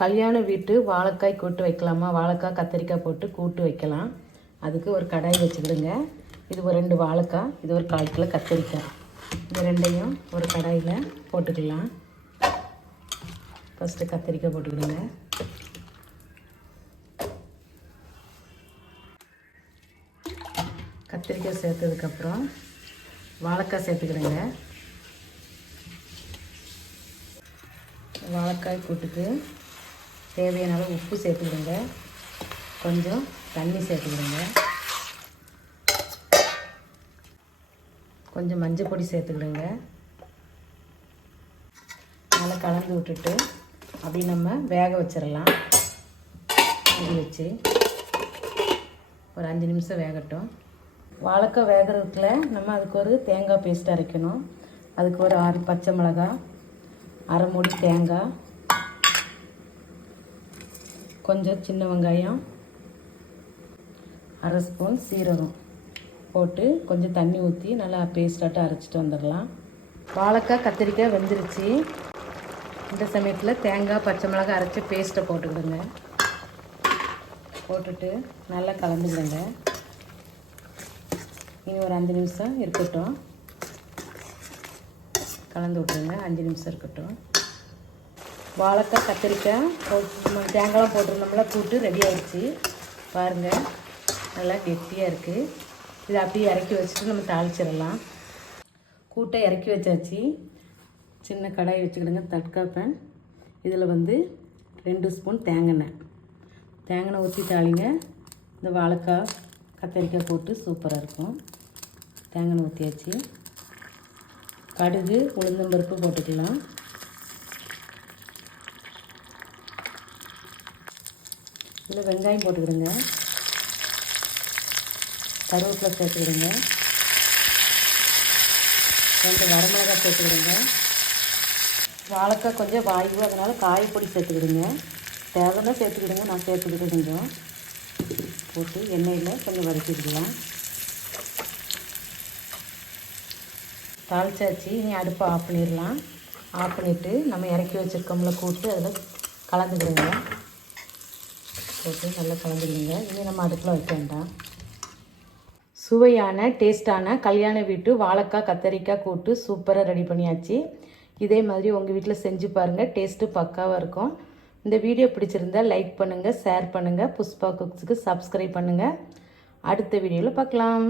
கல்யாண வீட்டு வாழைக்காய் கூட்டு வைக்கலாமா? வாழைக்காய் கத்திரிக்காய் போட்டு கூட்டு வைக்கலாம். அதுக்கு ஒரு கடாய் வச்சுக்கிடுங்க. இது ஒரு ரெண்டு வாழைக்காய் இது ஒரு கால் கிலோ கத்திரிக்காய். இது ரெண்டையும் ஒரு கடாயில் போட்டுக்கலாம். ஃபஸ்ட்டு கத்திரிக்காய் போட்டுக்கிடுங்க. கத்திரிக்காய் சேர்த்ததுக்கப்புறம் வாழைக்காய் சேர்த்துக்கிடுங்க. வாழைக்காய் கூட்டுக்கு தேவையான அளவு உப்பு சேர்த்துக்கிடுங்க. கொஞ்சம் தண்ணி சேர்த்துக்கிடுங்க. கொஞ்சம் மஞ்சள் பொடி சேர்த்துக்கிடுங்க. நல்லா கலந்து விட்டுட்டு அப்படி நம்ம வேக வச்சிடலாம். மூடி வச்சு. ஒரு அஞ்சு நிமிஷம் வேகட்டும். வாழைக்காய் வேகிறதுக்குள்ள நம்ம அதுக்கு ஒரு தேங்காய் பேஸ்ட் அரைக்கணும். அதுக்கு ஒரு ஆறு பச்சை மிளகாய் அரை மூடி தேங்காய் கொஞ்சம் சின்ன வெங்காயம் அரை ஸ்பூன் சீரகம் போட்டு கொஞ்சம் தண்ணி ஊற்றி நல்லா பேஸ்டாட்டம் அரைச்சிட்டு வந்துடலாம். வாழைக்காய் கத்திரிக்காய் வெந்துருச்சு. இந்த சமயத்தில் தேங்காய் பச்சை மிளகாய் அரைச்சி பேஸ்ட்டை போட்டுக்கிடுங்க. போட்டுட்டு நல்லா கலந்துக்கிடுங்க. இனி ஒரு அஞ்சு நிமிஷம் இருக்கட்டும். கலந்து விட்ருங்க அஞ்சு நிமிஷம் இருக்கட்டும். வாழைக்காய் கத்திரிக்காய் போட்டு தேங்காய்லாம் போட்டிருந்தோம்ல கூட்டு ரெடி ஆகிடுச்சு பாருங்கள் நல்லா கெட்டியாக இருக்குது இதை அப்படியே இறக்கி வச்சுட்டு நம்ம தாளிச்சிடலாம். கூட்டை இறக்கி வச்சாச்சு. சின்ன கடாய் வச்சுக்கிடுங்க தட்காய் பேன் இதில் வந்து ரெண்டு ஸ்பூன் தேங்காய் தேங்காய் ஊற்றி தாளிங்க. இந்த வாழைக்காய் கத்திரிக்காய் போட்டு சூப்பராக இருக்கும். தேங்காய் ஊற்றியாச்சு கடுகு உளுந்தம்பருப்பு போட்டுக்கலாம். இதில் வெங்காயம் போட்டுக்கிடுங்க. கருவேப்பிலை சேர்த்துக்கிடுங்க. ரெண்டு வரமிளகாய் சேர்த்துக்கிடுங்க. வாழைக்காய் கொஞ்சம் வாய்வு அதனால் காயப்பொடி சேர்த்துக்கிடுங்க. தேவைன்னா சேர்த்துக்கிடுங்க நான் சேர்த்துக்கிட்டு கொஞ்சம். போட்டு எண்ணெயில் கொஞ்சம் வதக்கிடலாம் தாளிச்சாச்சு. இனி அடுப்பை ஆஃப் பண்ணிடலாம். ஆஃப் பண்ணிவிட்டு நம்ம இறக்கி வச்சுருக்கோம்ல கூட்டு அதில் கலந்துக்கிடுங்க. போட்டு நல்லா கலந்துடுங்க. இனி நம்ம அடுப்பில் வைக்க வேண்டாம். சுவையான டேஸ்ட்டான கல்யாண வீட்டு வாழைக்காய் கத்தரிக்காய் கூட்டு சூப்பராக ரெடி பண்ணியாச்சு. இதே மாதிரி உங்கள் வீட்டில் செஞ்சு பாருங்கள் டேஸ்ட்டு பக்காவாக இருக்கும். இந்த வீடியோ பிடிச்சிருந்தா லைக் பண்ணுங்கள் ஷேர் பண்ணுங்கள் புஷ்பா குக்ஸுக்கு சப்ஸ்கிரைப் பண்ணுங்கள் அடுத்த வீடியோவில் பார்க்கலாம்.